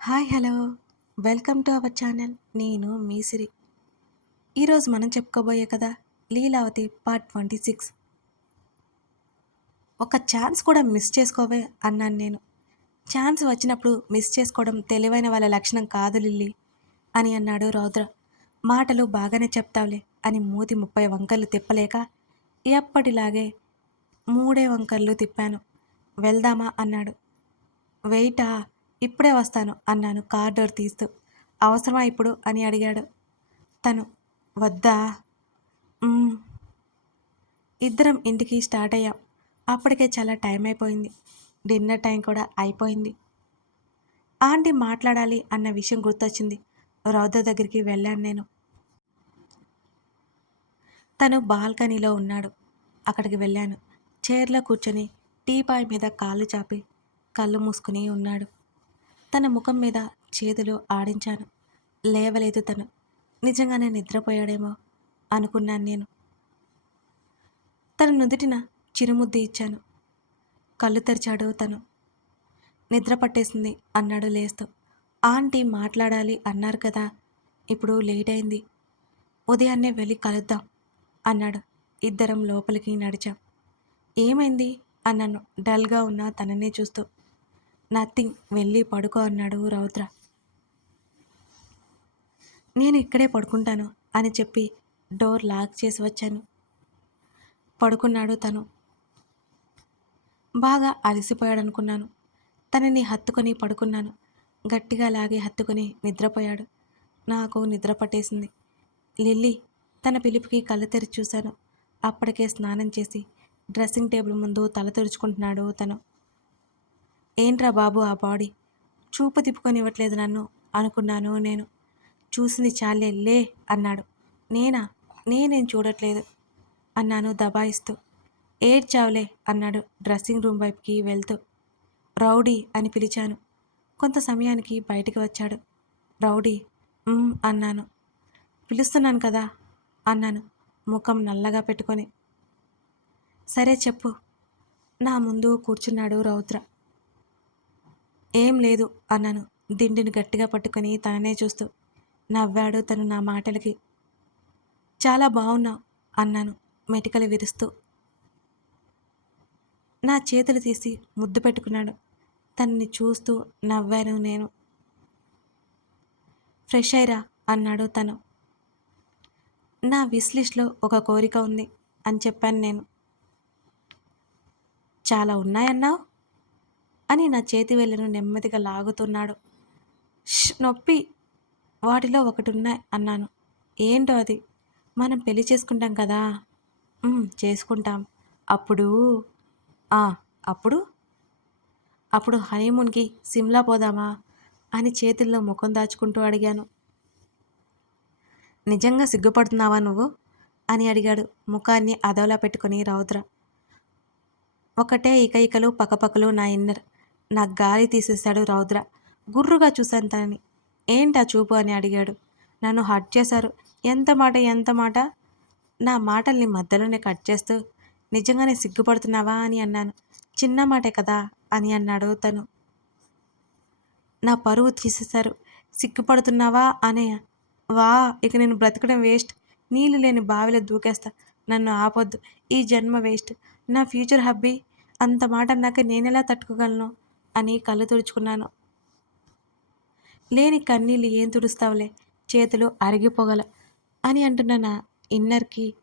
Hi hello. Welcome to our channel. నేను మీసిరి ఈరోజు మనం చెప్పుకోబోయే కదా లీలావతి పార్ట్ ట్వంటీ సిక్స్. ఒక ఛాన్స్ కూడా మిస్ చేసుకోవే అన్నాను నేను. ఛాన్స్ వచ్చినప్పుడు మిస్ చేసుకోవడం తెలివైన వాళ్ళ లక్షణం కాదు లిల్లి అని అన్నాడు రౌద్ర. మాటలు బాగానే చెప్తావులే అని మూతి ముప్పై వంకర్లు తిప్పలేక ఎప్పటిలాగే మూడే వంకర్లు తిప్పాను. వెళ్దామా అన్నాడు. వెయిటా ఇప్పుడే వస్తాను అన్నాను కార్ డోర్ తీస్తూ. అవసరమా ఇప్పుడు? అని అడిగాడు. తను వద్దా? ఇద్దరం ఇంటికి స్టార్ట్ అయ్యాం. అప్పటికే చాలా టైం అయిపోయింది. డిన్నర్ టైం కూడా అయిపోయింది. ఆంటీ మాట్లాడాలి అన్న విషయం గుర్తొచ్చింది. రౌద్ర దగ్గరికి వెళ్ళాను నేను. తను బాల్కనీలో ఉన్నాడు. అక్కడికి వెళ్ళాను. చైర్లో కూర్చొని టీపాయ్ మీద కాళ్ళు చాపి కళ్ళు మూసుకుని ఉన్నాడు. తన ముఖం మీద చేతులు ఆడించాను. లేవలేదు తను. నిజంగానే నిద్రపోయాడేమో అనుకున్నాను నేను. తన నుదుటిన చిరుముద్దు ఇచ్చాను. కళ్ళు తెరిచాడు తను. నిద్ర పట్టేసింది అన్నాడు లేస్తూ. ఆంటీ మాట్లాడాలి అన్నారు కదా. ఇప్పుడు లేట్ అయింది. ఉదయాన్నే వెళ్ళి కలుద్దాం అన్నాడు. ఇద్దరం లోపలికి నడిచాం. ఏమైంది? అన్నాను. డల్గా ఉన్న తననే చూస్తూ. నథింగ్ వెళ్ళి పడుకో అన్నాడు రౌద్ర. నేను ఇక్కడే పడుకుంటాను అని చెప్పి డోర్ లాక్ చేసి వచ్చాను. పడుకున్నాడు తను. బాగా అలసిపోయాడు అనుకున్నాను తనని హత్తుకొని పడుకున్నాను. గట్టిగా లాగి హత్తుకొని నిద్రపోయాడు. నాకు నిద్ర పట్టేసింది. లిల్లీ తన పిలుపుకి కళ్ళు తెరిచి చూశాను. అప్పటికే స్నానం చేసి డ్రెస్సింగ్ టేబుల్ ముందు తల తెరుచుకుంటున్నాడు తను. ఏంట్రా బాబు ఆ బాడీ? చూపు తిప్పుకొనివ్వట్లేదు నన్ను అనుకున్నాను నేను. చూసింది చాలే లే అన్నాడు. నేనా? నేనేం చూడట్లేదు అన్నాను దబాయిస్తూ. ఏడ్చావులే అన్నాడు డ్రెస్సింగ్ రూమ్ వైపుకి వెళ్తూ. రౌడీ అని పిలిచాను. కొంత సమయానికి బయటికి వచ్చాడు. రౌడీ అన్నాను. పిలుస్తున్నాను కదా అన్నాను ముఖం నల్లగా పెట్టుకొని. సరే చెప్పు. నా ముందు కూర్చున్నాడు రౌద్ర. ఏం లేదు అన్నాను. దిండిని గట్టిగా పట్టుకొని తననే చూస్తూ. నవ్వాడు తను నా మాటలకి. చాలా బాగున్నావు అన్నాను మెటికలు విరుస్తూ. నా చేతులు తీసి ముద్దు పెట్టుకున్నాడు. తనని చూస్తూ నవ్వాను నేను. ఫ్రెష్ అయ్యరా అన్నాడు తను. నా విష్ లిస్ట్లో ఒక కోరిక ఉంది అని చెప్పాను నేను. చాలా ఉన్నాయన్నావు? అని నా చేతి వేళ్ళను నెమ్మదిగా లాగుతున్నాడు. "ష్, నొప్పి. వాటిలో ఒకటి ఉన్నాయి అన్నాను. ఏంటో అది? మనం పెళ్ళి చేసుకుంటాం కదా? చేసుకుంటాం. అప్పుడు? అప్పుడు? అప్పుడు హనీమూన్కి సిమ్లా పోదామా? అని చేతుల్లో ముఖం దాచుకుంటూ అడిగాను. నిజంగా సిగ్గుపడుతున్నావా నువ్వు? అని అడిగాడు ముఖాన్ని అదవలా పెట్టుకుని రౌద్ర. ఒకటే ఇకయికలు పకపకలు నా ఇన్నర్. నా గాలి తీసేశాడు రౌద్ర. గుర్రుగా చూశాను తనని. ఏంటా చూపు అని అడిగాడు. నన్ను హట్ చేశారు. ఎంత మాట ఎంత మాట? నా మాటల్ని మధ్యలోనే కట్ చేస్తూ నిజంగానే సిగ్గుపడుతున్నావా అని అన్నాను. చిన్న మాటే కదా అని అన్నాడు తను. నా పరువు తీసేశారు. సిగ్గుపడుతున్నావా అనే. వా ఇక నేను బ్రతకడం వేస్ట్. నీళ్ళు లేని బావిలో దూకేస్తా. నన్ను ఆపొద్దు. ఈ జన్మ వేస్ట్. నా ఫ్యూచర్ హబ్బీ. అంత మాట అన్నాక నేనెలా తట్టుకోగలను? అని కళ్ళు తుడుచుకున్నాను. లేని కన్నీళ్ళు ఏం తుడుస్తావులే? చేతులు అరిగిపోగల అని అంటున్న నా ఇన్నర్కి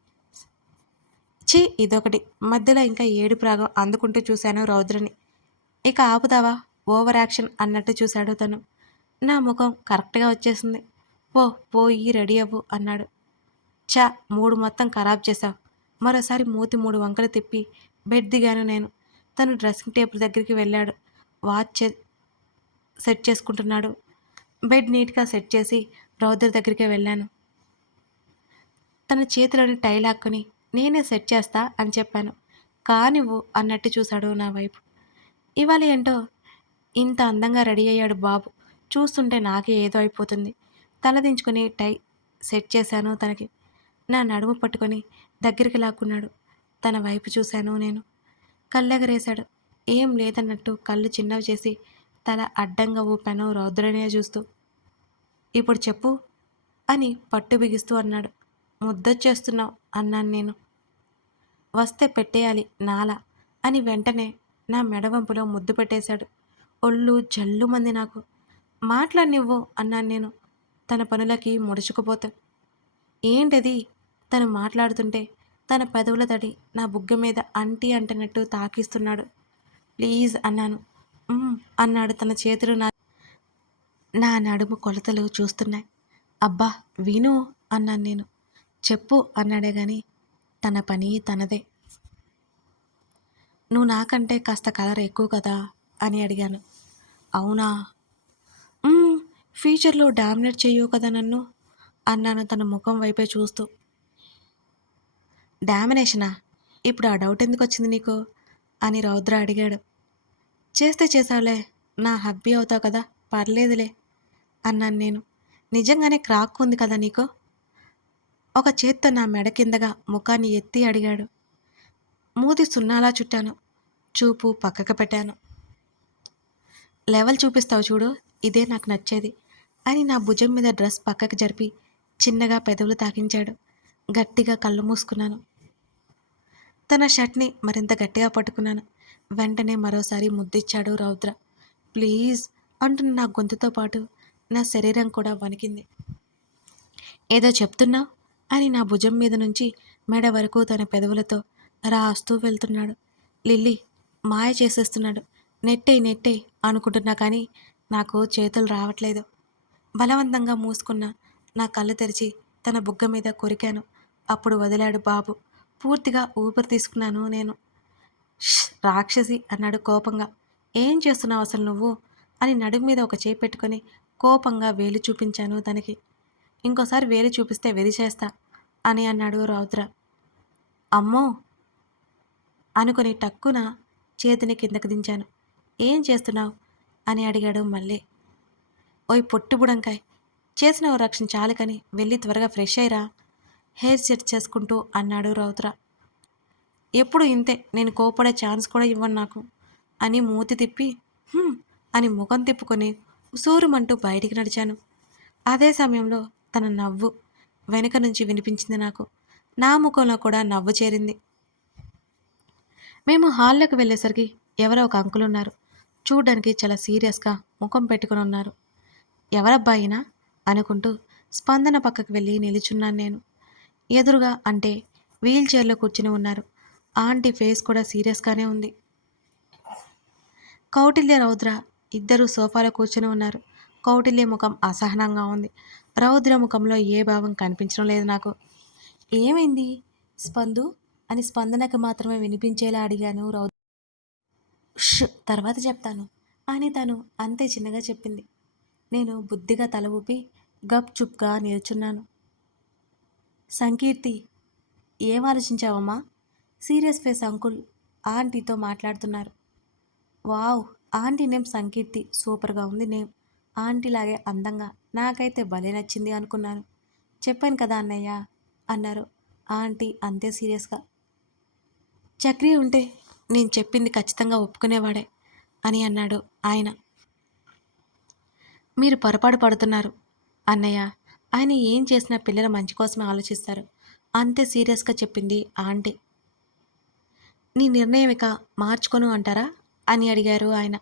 చీ ఇదొకటి. మధ్యలో ఇంకా ఏడు ప్రాగం అందుకుంటూ చూశాను రౌద్రని. ఇక ఆపుదావా ఓవర్ యాక్షన్ అన్నట్టు చూశాడు తను. నా ముఖం కరెక్ట్గా వచ్చేసింది. పో పోయి రెడీ అవ్వు అన్నాడు. చా మూడు మొత్తం ఖరాబ్ చేశావు. మరోసారి మూతి మూడు వంకలు తిప్పి బెడ్ దిగాను నేను. తను డ్రెస్సింగ్ టేబుల్ దగ్గరికి వెళ్ళాడు. వాచ్ చే- సెట్ చేసుకుంటున్నాడు. బెడ్ నీట్గా సెట్ చేసి రౌద్ర దగ్గరికి వెళ్ళాను. తన చేతిలోని టై లాక్కుని నేనే సెట్ చేస్తా అని చెప్పాను. కానివ్వు అన్నట్టు చూశాడు నా వైపు. ఇవాళ ఏంటో ఇంత అందంగా రెడీ అయ్యాడు బాబు. చూస్తుంటే నాకే ఏదో అయిపోతుంది. తల దించుకొని టై సెట్ చేశాను తనకి. నా నడుము పట్టుకొని దగ్గరికి లాక్కున్నాడు. తన వైపు చూశాను నేను. కళ్ళెగరేశాడు. ఏం లేదన్నట్టు కళ్ళు చిన్నవి చేసి తల అడ్డంగా ఊపాను రౌద్రనే చూస్తూ. ఇప్పుడు చెప్పు అని పట్టు బిగిస్తూ అన్నాడు. ముద్దొచ్చేస్తున్నావు అన్నాను నేను. వస్తే పెట్టేయాలి నాల అని వెంటనే నా మెడవంపులో ముద్దు పెట్టేశాడు. ఒళ్ళు జల్లుమంది నాకు. మాట్లాడినివ్వు అన్నాను నేను. తన పనులకి ముడుచుకుపోతా. ఏంటది? తను మాట్లాడుతుంటే తన పెదవుల తడి నా బుగ్గ మీద అంటి అంటనట్టు తాకిస్తున్నాడు. ప్లీజ్ అన్నాను. అన్నాడు తన చేతులు నా నా నడుము కొలతలు చూస్తున్నాయి. అబ్బా విను అన్నాను నేను. చెప్పు అన్నాడే గాని తన పని తనదే. నువ్వు నాకంటే కాస్త కలర్ ఎక్కువ కదా? అని అడిగాను. అవునా? ఫ్యూచర్లో డామినేట్ చేయవు కదా నన్ను అన్నాను తన ముఖం వైపే చూస్తూ. డామినేషనా? ఇప్పుడు ఆ డౌట్ ఎందుకు వచ్చింది నీకు? అని రౌద్ర అడిగాడు. చేస్తే చేసావులే నా హబ్బీ అవుతావు కదా. పర్లేదులే అన్నాను నేను. నిజంగానే క్రాక్ ఉంది కదా నీకు? ఒక చేత్తో నా మెడ కిందగా ముఖాన్ని ఎత్తి అడిగాడు. మూతి సున్నాలా చుట్టాను. చూపు పక్కకు పెట్టాను. లెవెల్ చూపిస్తావు చూడు. ఇదే నాకు నచ్చేది అని నా భుజం మీద డ్రెస్ పక్కకు జరిపి చిన్నగా పెదవులు తాకించాడు. గట్టిగా కళ్ళు మూసుకున్నాను. తన షర్ట్ని మరింత గట్టిగా పట్టుకున్నాను. వెంటనే మరోసారి ముద్దిచ్చాడు రౌద్ర. ప్లీజ్ అంటున్న నా గొంతుతో పాటు నా శరీరం కూడా వణికింది. ఏదో చెప్తున్నావు అని నా భుజం మీద నుంచి మెడ వరకు తన పెదవులతో రాస్తూ వెళ్తున్నాడు. లిల్లీ మాయ చేసేస్తున్నాడు. నెట్టే నెట్టే అనుకుంటున్నా కానీ నాకు చేతులు రావట్లేదు. బలవంతంగా మూసుకున్న నా కళ్ళు తెరిచి తన బుగ్గ మీద కొరికాను. అప్పుడు వదిలాడు బాబు. పూర్తిగా ఊపిరి తీసుకున్నాను నేను. రాక్షసి అన్నాడు కోపంగా. ఏం చేస్తున్నావు అసలు నువ్వు? అని నడుము మీద ఒక చేయి పెట్టుకొని కోపంగా వేలు చూపించాను తనకి. ఇంకోసారి వేలు చూపిస్తే వెదిచేస్తా అని అన్నాడు రౌద్ర. అమ్మో అనుకుని టక్కున చేతిని కిందకు దించాను. ఏం చేస్తున్నావు? అని అడిగాడు మళ్ళీ. ఓయ్ పొట్టు బుడంకాయ్. చేసిన ఓ రక్షణ చాలు వెళ్ళి త్వరగా ఫ్రెష్ అయ్యిరా హెయిర్ సెట్ చేసుకుంటూ అన్నాడు రౌద్ర. ఎప్పుడు ఇంతే నేను కోపడే ఛాన్స్ కూడా ఇవ్వను నాకు అని మూతి తిప్పి అని ముఖం తిప్పుకొని ఉసూరుమంటూ బయటికి నడిచాను. అదే సమయంలో తన నవ్వు వెనుక నుంచి వినిపించింది నాకు. నా ముఖంలో కూడా నవ్వు చేరింది. మేము హాల్లోకి వెళ్ళేసరికి ఎవరో ఒక అంకుల్ ఉన్నారు. చూడడానికి చాలా సీరియస్గా ముఖం పెట్టుకుని ఉన్నారు. ఎవరబ్బాయినా అనుకుంటూ స్పందన పక్కకు వెళ్ళి నిలుచున్నాను నేను. ఎదురుగా అంటే వీల్ చైర్లో కూర్చుని ఉన్నారు. ఆంటీ ఫేస్ కూడా సీరియస్గానే ఉంది. కౌటిల్య రౌద్ర ఇద్దరు సోఫాలో కూర్చుని ఉన్నారు. కౌటిల్య ముఖం అసహనంగా ఉంది. రౌద్ర ముఖంలో ఏ భావం కనిపించడం లేదు నాకు. ఏమైంది? స్పందు? అని స్పందనకు మాత్రమే వినిపించేలా అడిగాను రౌద్ర. ష్ తర్వాత చెప్తాను. అని తను అంతే చిన్నగా చెప్పింది. నేను బుద్ధిగా తల ఊపి గప్ చుప్గా నిల్చున్నాను. సంకీర్తి ఏం ఆలోచించావమ్మా? సీరియస్ ఫేస్ అంకుల్ ఆంటీతో మాట్లాడుతున్నారు. వావ్ ఆంటీ నేమ్ సంకీర్తి సూపర్గా ఉంది నేమ్. ఆంటీలాగే అందంగా నాకైతే భలే నచ్చింది అనుకున్నాను. చెప్పాను కదా అన్నయ్య అన్నారు. ఆంటీ అంతే సీరియస్గా. చక్రీ ఉంటే నేను చెప్పింది ఖచ్చితంగా ఒప్పుకునేవాడే అని అన్నాడు ఆయన. మీరు పొరపాటు పడుతున్నారు అన్నయ్య ఆయన ఏం చేసినా పిల్లల మంచి కోసమే ఆలోచిస్తారు. అంతే సీరియస్గా చెప్పింది ఆంటీ. నీ నిర్ణయం ఇక మార్చుకొను అంటారా? అని అడిగారు ఆయన.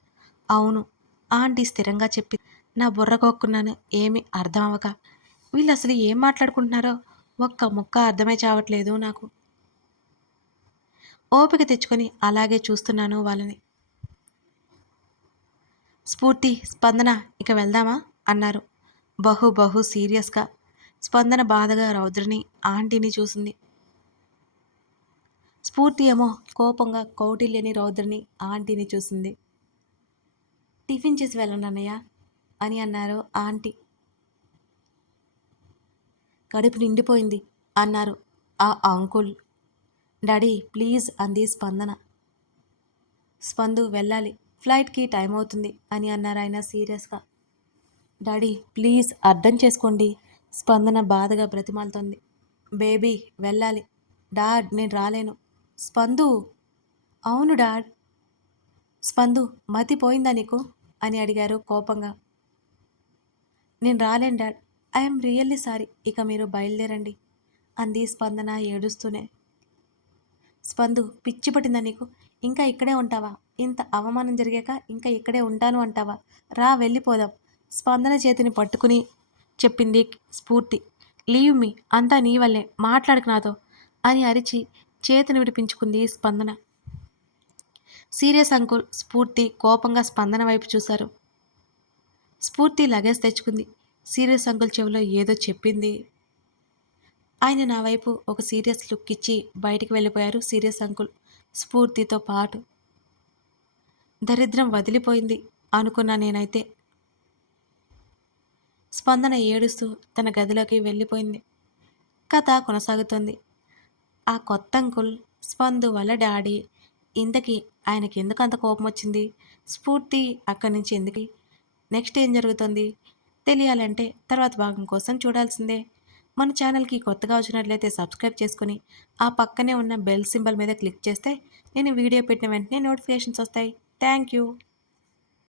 అవును ఆంటీ స్థిరంగా చెప్పి నా బుర్ర కొక్కున్నాను అర్థం అవ్వక వీళ్ళు అసలు ఏం మాట్లాడుకుంటున్నారో ఒక్క ముక్క అర్థమై చావట్లేదు నాకు. ఓపిక తెచ్చుకొని అలాగే చూస్తున్నాను వాళ్ళని. స్ఫూర్తి స్పందన ఇక వెళ్దామా? అన్నారు. బహు బహు సీరియస్గా స్పందన బాధగా రౌద్రని ఆంటీని చూసింది. స్ఫూర్తి ఏమో కోపంగా కౌటిల్యని రౌద్రని ఆంటీని చూసింది. టిఫిన్ చేసి వెళ్ళండి అన్నయ్య అని అన్నారు ఆంటీ. కడుపు నిండిపోయింది అన్నారు ఆ అంకుల్. డాడీ ప్లీజ్ అంది స్పందన. స్పందు వెళ్ళాలి ఫ్లైట్కి టైం అవుతుంది అని అన్నారు ఆయన సీరియస్గా డాడీ ప్లీజ్ అర్థం చేసుకోండి. స్పందన బాధగా బ్రతిమాలుతోంది. బేబీ వెళ్ళాలి. డాడ్ నేను రాలేను. స్పందు? అవును డాడ్. స్పందు మతి పోయిందా నీకు? అని అడిగారు కోపంగా. నేను రాలేను డాడ్. I'm really sorry. ఇక మీరు బయలుదేరండి అంది స్పందన ఏడుస్తూనే. స్పందు పిచ్చి పట్టిందా నీకు? ఇంకా ఇక్కడే ఉంటావా? ఇంత అవమానం జరిగాక ఇంకా ఇక్కడే ఉంటాను అంటావా? రా వెళ్ళిపోదాం. స్పందన చేతిని పట్టుకుని చెప్పింది స్ఫూర్తి. లీవ్ మీ అంతా నీ వల్లే మాట్లాడక నాతో అని అరిచి చేతిని విడిపించుకుంది స్పందన. సీరియస్ అంకుల్ స్ఫూర్తి కోపంగా స్పందన వైపు చూశారు. స్ఫూర్తి లగేజ్ తెచ్చుకుంది. సీరియస్ అంకుల్ చెవిలో ఏదో చెప్పింది. ఆయన నా వైపు ఒక సీరియస్ లుక్ ఇచ్చి బయటికి వెళ్ళిపోయారు సీరియస్ అంకుల్ స్ఫూర్తితో పాటు. దరిద్రం వదిలిపోయింది అనుకున్నా నేనైతే. స్పందన ఏడుస్తూ తన గదిలోకి వెళ్ళిపోయింది. కథ కొనసాగుతుంది. ఆ కొత్త అంకుల్ స్పందు వల్ల డాడీ ఇంతకీ ఆయనకి ఎందుకు అంత కోపం వచ్చింది? స్ఫూర్తి అక్కడి నుంచి ఎందుకు? నెక్స్ట్ ఏం జరుగుతుంది? తెలియాలంటే తర్వాత భాగం కోసం చూడాల్సిందే. మన ఛానల్కి కొత్తగా వచ్చినట్లయితే సబ్స్క్రైబ్ చేసుకుని ఆ పక్కనే ఉన్న బెల్ సింబల్ మీద క్లిక్ చేస్తే నేను వీడియో పెట్టిన వెంటనే నోటిఫికేషన్స్ వస్తాయి. Thank you.